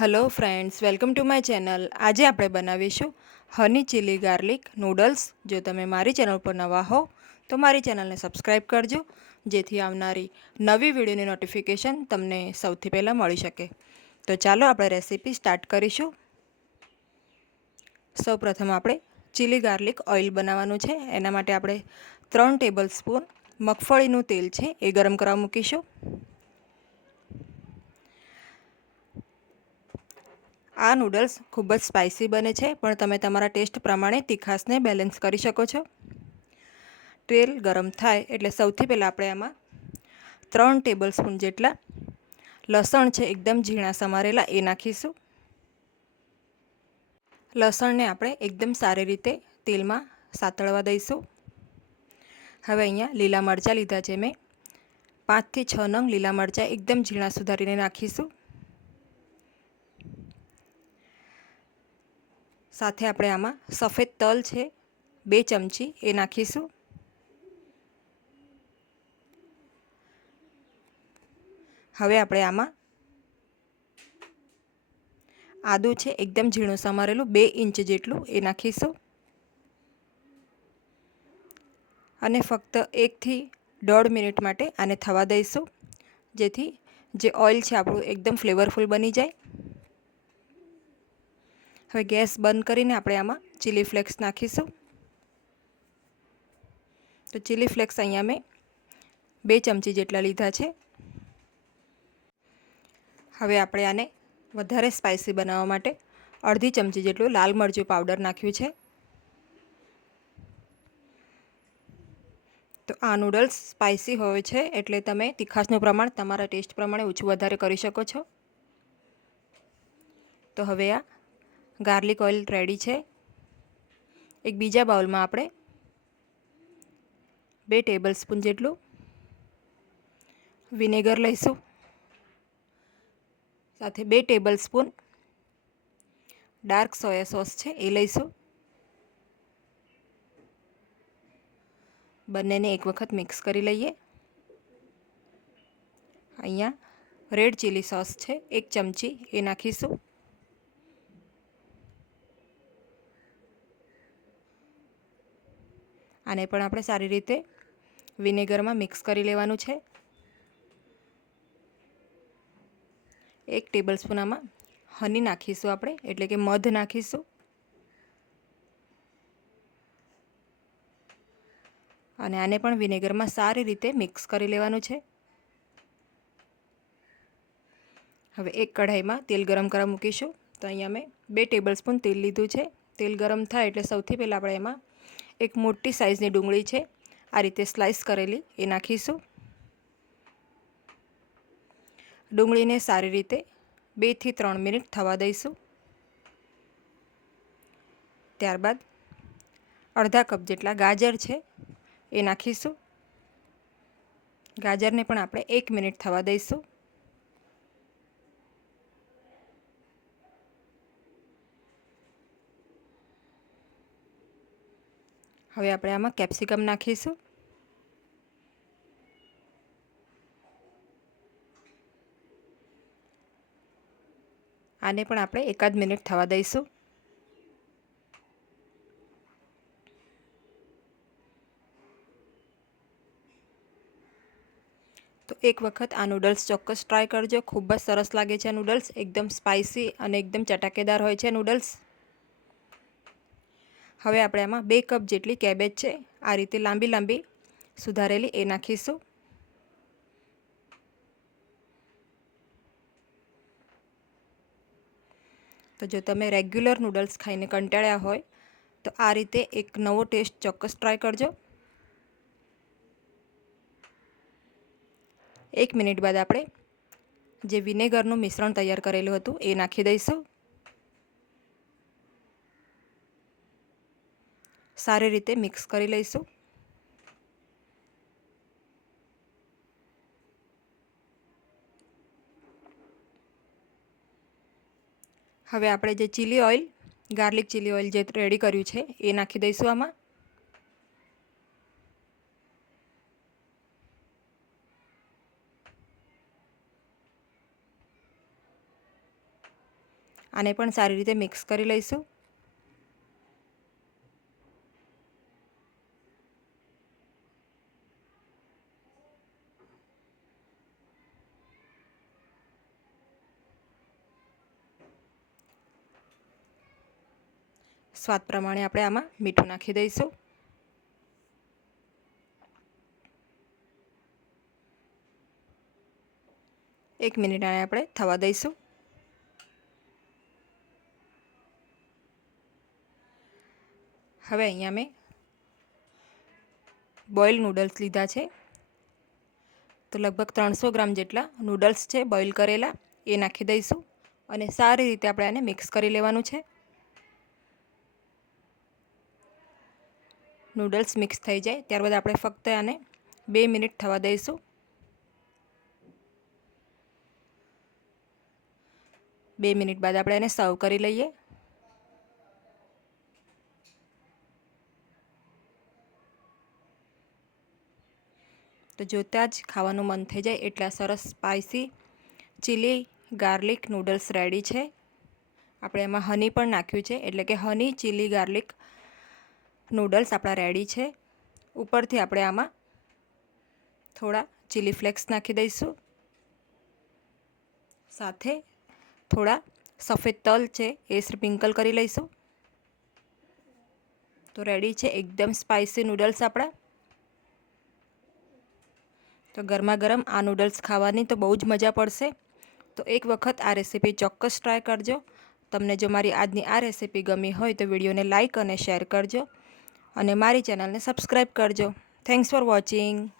Hello friends welcome to my channel આજે આપણે બનાવીશું હની ચીલી ગાર્લિક નૂડલ્સ જો તમે મારી ચેનલ પર નવા હો, તો મારી ચેનલને સબસ્ક્રાઈબ કરજો, જેથી આવનારી નવી વિડીયોની નોટિફિકેશન તમને સૌથી પહેલાં મળી શકે. તો ચાલો આપણે રેસીપી સ્ટાર્ટ કરીશું. સૌપ્રથમ આપણે ચીલી ગાર્લિક ઓઇલ બનાવવાનું છે. એના માટે આપણે ત્રણ ટેબલ સ્પૂન મગફળીનું તેલ છે, એ ગરમ કરવા મૂકીશું. આ નૂડલ્સ ખૂબ જ સ્પાઇસી બને છે, પણ તમે તમારા ટેસ્ટ પ્રમાણે તીખાસને બેલેન્સ કરી શકો છો. તેલ ગરમ થાય એટલે સૌથી પહેલાં આપણે આમાં ત્રણ ટેબલ સ્પૂન જેટલા લસણ છે, એકદમ ઝીણા સમારેલા, એ નાખીશું. લસણને આપણે એકદમ સારી રીતે તેલમાં સાતળવા દઈશું. હવે અહીંયા લીલા મરચાં લીધા છે, મેં પાંચથી છ નંગ લીલા મરચાં એકદમ ઝીણા સુધારીને નાખીશું. સાથે આપણે આમાં સફેદ તલ છે, બે ચમચી, એ નાખીશું. હવે આપણે આમાં આદું છે, એકદમ ઝીણું સમારેલું, બે ઇંચ જેટલું, એ નાખીશું. અને ફક્ત એકથી દોઢ મિનિટ માટે આને થવા દઈશું, જેથી જે ઓઇલ છે આપણું એકદમ ફ્લેવરફુલ બની જાય. હવે ગેસ બંધ કરીને આપણે આમાં ચીલી ફ્લેક્સ નાખીશું. તો ચીલી ફ્લેક્સ અહીંયા મેં બે ચમચી જેટલા લીધા છે. હવે આપણે આને વધારે સ્પાઇસી બનાવવા માટે અડધી ચમચી જેટલું લાલ મરચું પાવડર નાખ્યું છે. તો આ નૂડલ્સ સ્પાઇસી હોય છે એટલે તમે તીખાસનું પ્રમાણ તમારા ટેસ્ટ પ્રમાણે ઓછું વધારે કરી શકો છો. તો હવે આ ગાર્લિક ઓઇલ રેડી છે. એક બીજા બાઉલમાં આપણે બે ટેબલ સ્પૂન જેટલું વિનેગર લઈશું. સાથે બે tablespoon dark soya sauce છે, એ લઈશું. બંનેને એક વખત મિક્સ કરી લઈએ. અહીંયા રેડ ચીલી સોસ છે, એક ચમચી એ નાખીશું. આને પણ આપણે સારી રીતે વિનેગરમાં મિક્સ કરી લેવાનું છે. એક ટેબલ સ્પૂન આમાં હની નાખીશું આપણે, એટલે કે મધ નાખીશું. અને આને પણ વિનેગરમાં સારી રીતે મિક્સ કરી લેવાનું છે. હવે એક કઢાઈમાં તેલ ગરમ કરવા મૂકીશું. તો અહીંયા મેં બે ટેબલ સ્પૂન તેલ લીધું છે. તેલ ગરમ થાય એટલે સૌથી પહેલાં આપણે એમાં એક મોટી સાઇઝની ડુંગળી છે. આ રીતે સ્લાઇસ કરેલી એ નાખીશું. ડુંગળીને સારી રીતે બેથી ત્રણ મિનિટ થવા દઈશું. ત્યારબાદ અડધા કપ જેટલા ગાજર છે એ નાખીશું. ગાજરને પણ આપણે એક મિનિટ થવા દઈશું. હવે આપણે આમાં કેપ્સિકમ નાખીશું. આને પણ આપણે એકાદ મિનિટ થવા દઈશું. તો એક વખત આ નૂડલ્સ ચોક્કસ ટ્રાય કરજો. ખૂબ જ સરસ લાગે છે નૂડલ્સ એકદમ સ્પાઇસી અને એકદમ ચટાકેદાર હોય છે નૂડલ્સ હવે આપણે આમાં બે કપ જેટલી કેબેજ છે, આ રીતે લાંબી લાંબી સુધારેલી એ નાખીશું. તો જો તમે રેગ્યુલર નૂડલ્સ ખાઈને કંટાળ્યા હોય, તો આ રીતે એક નવો ટેસ્ટ ચોક્કસ ટ્રાય કરજો. એક મિનિટ બાદ આપણે જે વિનેગરનું મિશ્રણ તૈયાર કરેલું હતું એ નાખી દઈશું. સારી રીતે મિક્સ કરી લઈશું. હવે આપણે જે chilli oil garlic chilli oil જે રેડી કર્યું છે, એ નાખી દઈશું આમાં. આને પણ સારી રીતે મિક્સ કરી લઈશું. સ્વાદ પ્રમાણે આપણે આમાં મીઠું નાખી દઈશું. એક મિનિટ આને આપણે થવા દઈશું. હવે અહીંયા મેં બોઇલ નૂડલ્સ લીધા છે. તો લગભગ ત્રણસો ગ્રામ જેટલા નૂડલ્સ છે બોઇલ કરેલા, એ નાખી દઈશું. અને સારી રીતે આપણે આને મિક્સ કરી લેવાનું છે. નૂડલ્સ મિક્સ થઈ જાય. ત્યારબાદ આપણે ફક્ત આને બે મિનિટ થવા દઈશું. બે મિનિટ બાદ આપણે એને સર્વ કરી લઈએ. તો જોતાં જ ખાવાનું મન થઈ જાય એટલા સરસ spicy chilli garlic noodles ready છે. આપણે એમાં હની પણ નાખ્યું છે. એટલે કે હની ચીલી ગાર્લિક નૂડલ્સ આપણા રેડી છે. ઉપરથી આપણે આમાં થોડા ચીલી ફ્લેક્સ નાખી દઈશું. સાથે થોડા સફેદ તલ છે એ સ્પ્રિંકલ કરી લઈશું. તો રેડી છે એકદમ સ્પાઇસી નૂડલ્સ આપણા. તો ગરમા ગરમ આ નૂડલ્સ ખાવાની તો બહુ જ મજા પડશે. તો એક વખત આ રેસીપી ચોક્કસ ટ્રાય કરજો. તમને જો મારી આજની આ રેસીપી ગમી હોય તો વિડીયોને લાઇક અને શેર કરજો. અને મારી ચેનલને સબસ્ક્રાઈબ કરજો. Thanks for watching